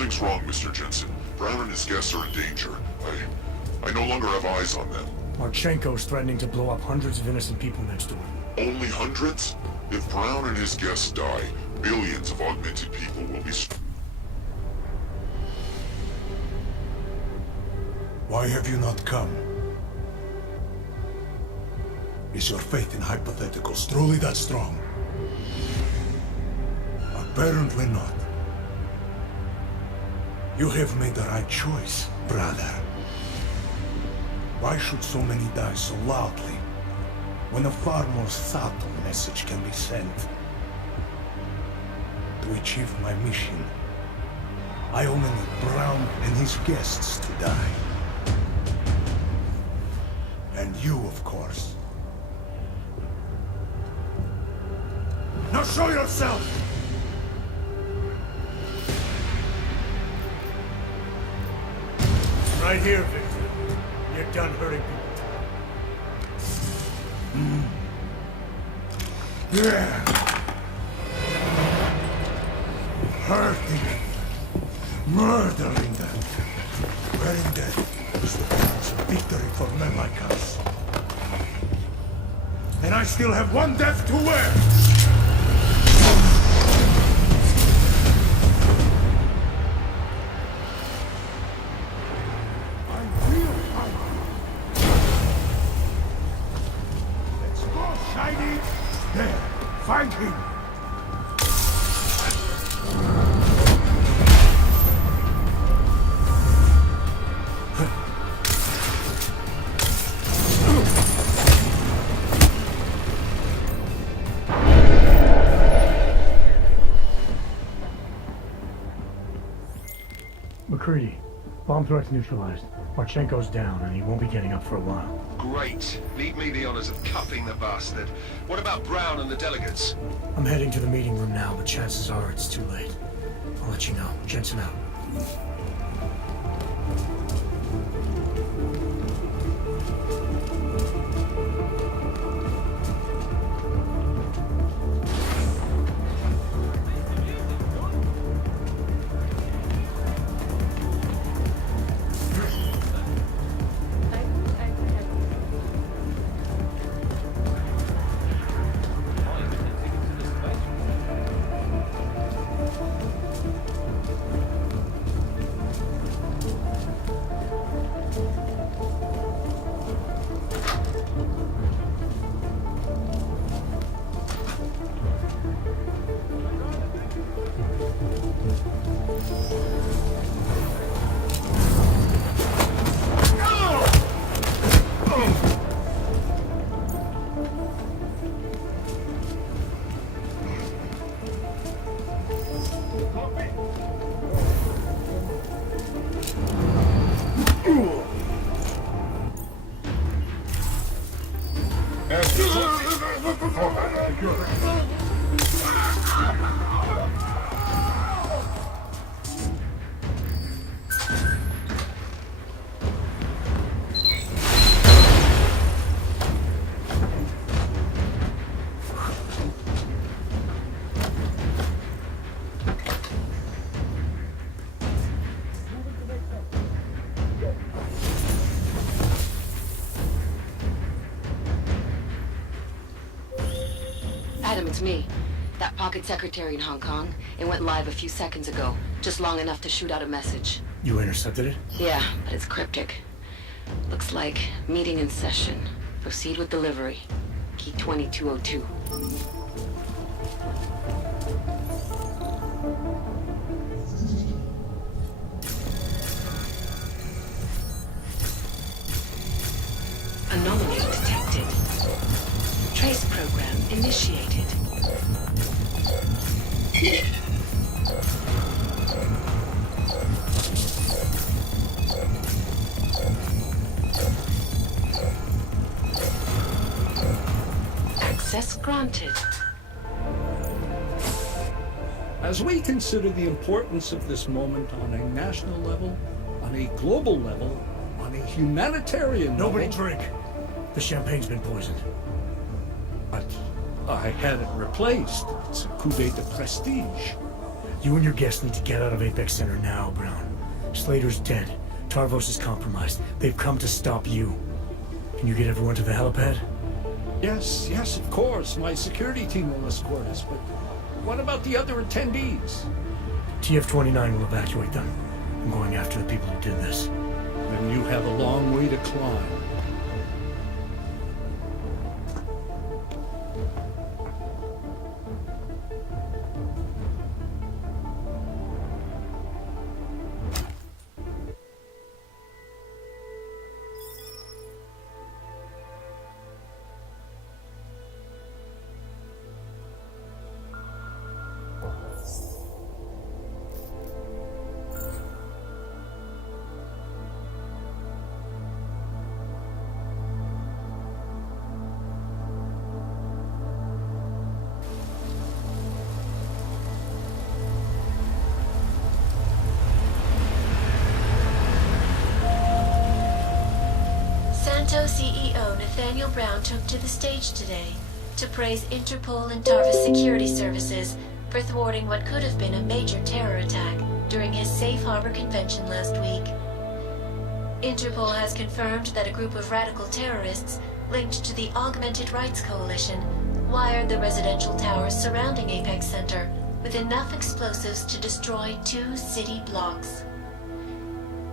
Something's wrong, Mr. Jensen. Brown and his guests are in danger. I no longer have eyes on them. Marchenko's threatening to blow up hundreds of innocent people next door. Only hundreds? If Brown and his guests die, billions of augmented people will be... Why have you not come? Is your faith in hypotheticals truly that strong? Apparently not. You have made the right choice, brother. Why should so many die so loudly, when a far more subtle message can be sent? To achieve my mission, I only need Brown and his guests to die. And you, of course. Now show yourself! Right here, Victor. You're done hurting people. Yeah. Hurting them. Murdering them. Wearing death is the price of victory for men like us. And I still have one death to wear! There! Find him! McCready, bomb threat's neutralized. Marchenko's down, and he won't be getting up for a while. Great. Leave me the honors of cuffing the bastard. What about Brown and the delegates? I'm heading to the meeting room now, but chances are it's too late. I'll let you know. Jensen out. Adam, it's me. That pocket secretary in Hong Kong. It went live a few seconds ago. Just long enough to shoot out a message. You intercepted it? Yeah, but it's cryptic. Looks like meeting in session. Proceed with delivery. Key 2202. Anomaly detected. Trace program initiated. Access granted. As we consider the importance of this moment on a national level, on a global level, on a humanitarian Nobody level... drink. The champagne's been poisoned. But I had it replaced. It's a coup de prestige. You and your guests need to get out of Apex Center now, Brown. Slater's dead. Tarvos is compromised. They've come to stop you. Can you get everyone to the helipad? Yes, of course. My security team will escort us, but what about the other attendees? TF-29 will evacuate them. I'm going after the people who did this. Then you have a long way to climb. Santo CEO Nathaniel Brown took to the stage today to praise Interpol and Tarvis security services for thwarting what could have been a major terror attack during his Safe Harbor convention last week. Interpol has confirmed that a group of radical terrorists linked to the Augmented Rights Coalition wired the residential towers surrounding Apex Center with enough explosives to destroy 2 city blocks.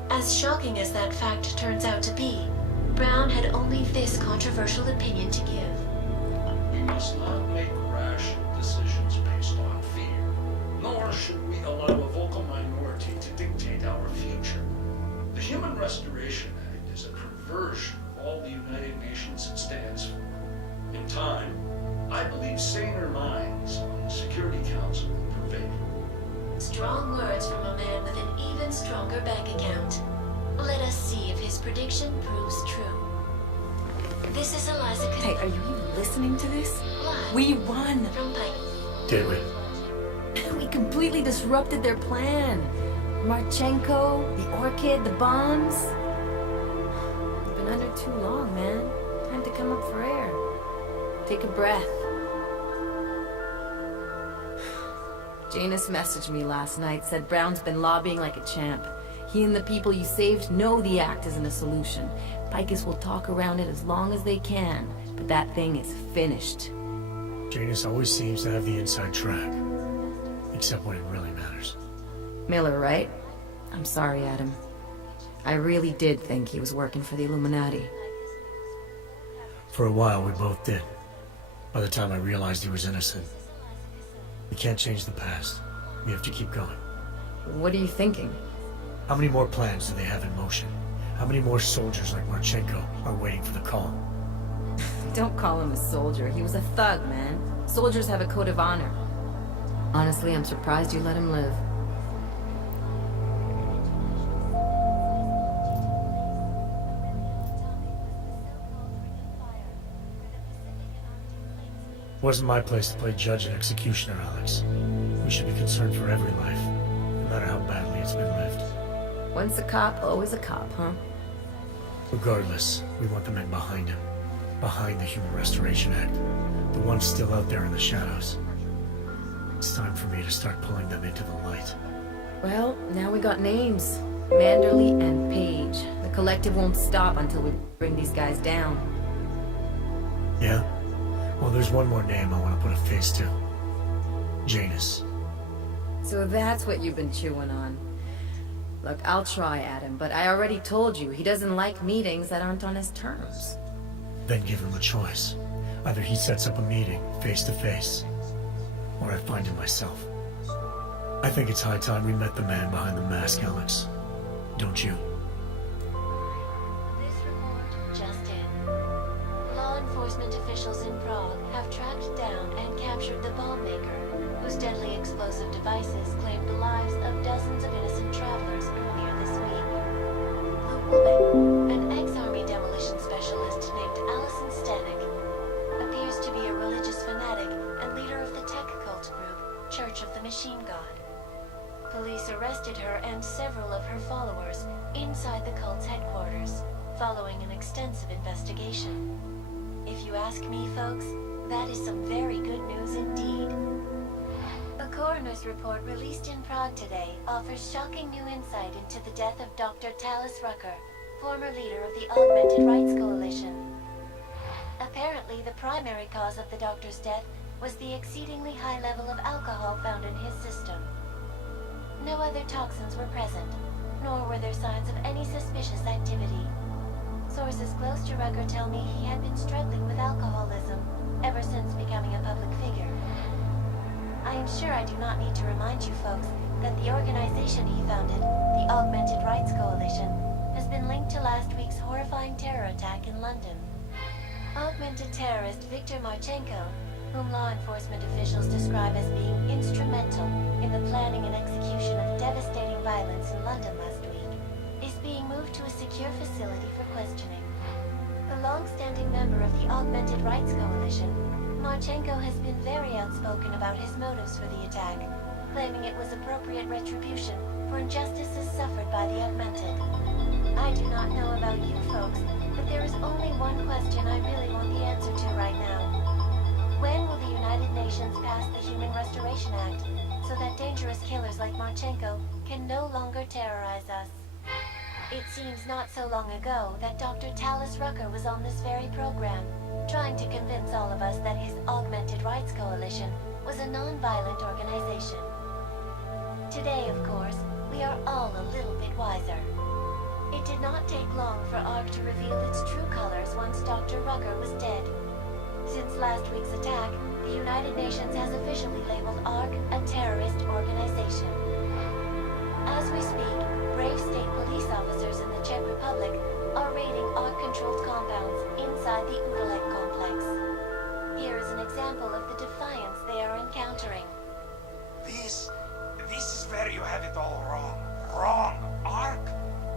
As shocking as that fact turns out to be, Brown had only this controversial opinion to give. We must not make rash decisions based on fear, nor should we allow a vocal minority to dictate our future. The Human Restoration Act is a perversion of all the United Nations it stands for. In time, I believe saner minds on the Security Council will prevail. Strong words from a man with an even stronger bank account. Let us see if his prediction proves true. This is Eliza. Hey, are you even listening to this? Live We won! from Pike. Did we? We completely disrupted their plan. Marchenko, the Orchid, the bombs. You've been under too long, man. Time to come up for air. Take a breath. Janus messaged me last night, said Brown's been lobbying like a champ. He and the people you saved know the act isn't a solution. Picus will talk around it as long as they can, but that thing is finished. Janus always seems to have the inside track. Except when it really matters. Miller, right? I'm sorry, Adam. I really did think he was working for the Illuminati. For a while, we both did. By the time I realized he was innocent. We can't change the past. We have to keep going. What are you thinking? How many more plans do they have in motion? How many more soldiers like Marchenko are waiting for the call? Don't call him a soldier. He was a thug, man. Soldiers have a code of honor. Honestly, I'm surprised you let him live. It wasn't my place to play judge and executioner, Alex. We should be concerned for every life, no matter how badly it's been lived. Once a cop, always a cop, huh? Regardless, we want the men behind him. Behind the Human Restoration Act. The ones still out there in the shadows. It's time for me to start pulling them into the light. Well, now we got names. Manderley and Page. The collective won't stop until we bring these guys down. Yeah? Well, there's one more name I want to put a face to. Janus. So that's what you've been chewing on. Look, I'll try, Adam, but I already told you he doesn't like meetings that aren't on his terms. Then give him a choice. Either he sets up a meeting, face to face, or I find him myself. I think it's high time we met the man behind the mask, Alex. Don't you? This report just in. Law enforcement officials in Prague have tracked down and captured the bomb maker, whose deadly explosive devices claimed the lives of dozens of innocent travelers earlier this week. The woman, an ex-army demolition specialist named Allison Stanek, appears to be a religious fanatic and leader of the tech cult group, Church of the Machine God. Police arrested her and several of her followers inside the cult's headquarters, following an extensive investigation. If you ask me, folks, that is some very good news indeed. A coroner coroner's report released in Prague today offers shocking new insight into the death of Dr. Talis Rucker, former leader of the Augmented Rights Coalition. Apparently, the primary cause of the doctor's death was the exceedingly high level of alcohol found in his system. No other toxins were present, nor were there signs of any suspicious activity. Sources close to Rucker tell me he had been struggling with alcoholism ever since becoming a public figure. I am sure I do not need to remind you folks that the organization he founded, the Augmented Rights Coalition, has been linked to last week's horrifying terror attack in London. Augmented terrorist Viktor Marchenko, whom law enforcement officials describe as being instrumental in the planning and execution of devastating violence in London last week, is being moved to a secure facility for questioning. The long-standing member of the Augmented Rights Coalition, Marchenko has been very outspoken about his motives for the attack, claiming it was appropriate retribution for injustices suffered by the Augmented. I do not know about you folks, but there is only one question I really want the answer to right now. When will the United Nations pass the Human Restoration Act so that dangerous killers like Marchenko can no longer terrorize us? It seems not so long ago that Dr. Talis Rucker was on this very program, trying to convince all of us that his Augmented Rights Coalition was a non-violent organization. Today, of course, we are all a little bit wiser. It did not take long for ARC to reveal its true colors once Dr. Rucker was dead. Since last week's attack, the United Nations has officially labeled ARC a terrorist organization. As we speak, brave state police officers in the Czech Republic are raiding ARC-controlled compounds inside the Udalek complex. Here is an example of the defiance they are encountering. This is where you have it all wrong. Wrong. Ark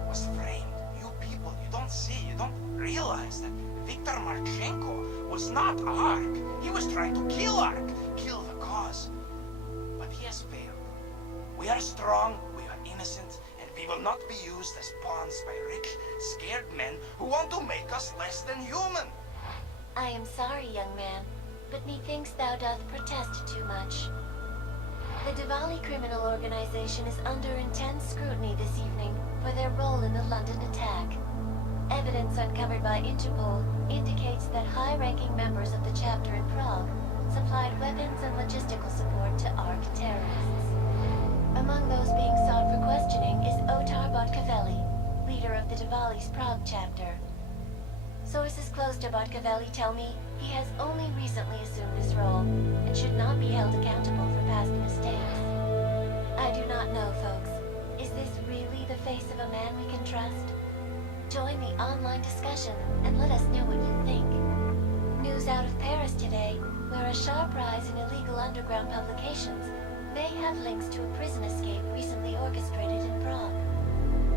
was framed. You people, you don't see, you don't realize that Viktor Marchenko was not Ark. He was trying to kill Ark, kill the cause. But he has failed. We are strong, we are innocent, and we will not be used as pawns by rich, scared men who want to make us less than human. I am sorry, young man, but methinks thou doth protest too much. The Diwali criminal organization is under intense scrutiny this evening for their role in the London attack. Evidence uncovered by Interpol indicates that high-ranking members of the chapter in Prague supplied weapons and logistical support to ARC terrorists. Among those being sought for questioning is Otar Botkavelli, leader of the Diwali's Prague chapter. Sources close to Botkavelli tell me he has only recently assumed this role and should not be held accountable for past mistakes. I do not know, folks. Is this really the face of a man we can trust? Join the online discussion and let us know what you think. News out of Paris today, where a sharp rise in illegal underground publications may have links to a prison escape recently orchestrated in Prague.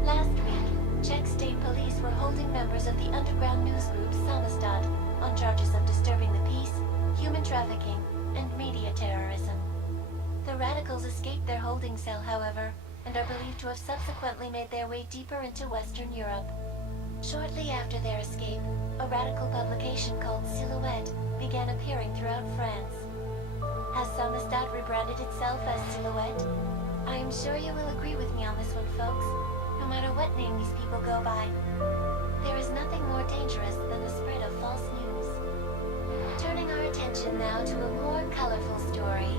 Last week, Czech state police were holding members of the underground news group Samizdat on charges of disturbing the peace, human trafficking, and media terrorism. The radicals escaped their holding cell, however, and are believed to have subsequently made their way deeper into Western Europe. Shortly after their escape, a radical publication called Silhouette began appearing throughout France. Has Samizdat rebranded itself as Silhouette? I am sure you will agree with me on this one, folks, no matter what name these people go by. There is nothing more dangerous than the spread of false news. Turning our attention now to a more colorful story.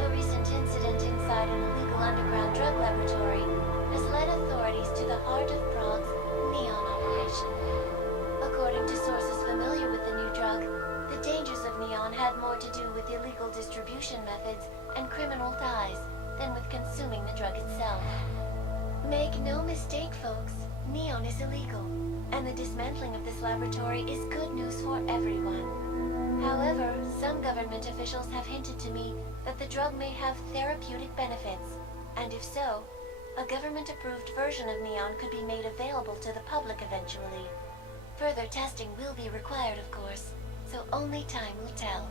A recent incident inside an illegal underground drug laboratory has led authorities to the heart of Prague's neon operation. According to sources familiar with the new drug, the dangers of neon had more to do with illegal distribution methods and criminal ties than with consuming the drug itself. Make no mistake, folks, neon is illegal, and the dismantling of this laboratory is good news for everyone. However, some government officials have hinted to me that the drug may have therapeutic benefits, and if so, a government-approved version of neon could be made available to the public eventually. Further testing will be required, of course, so only time will tell.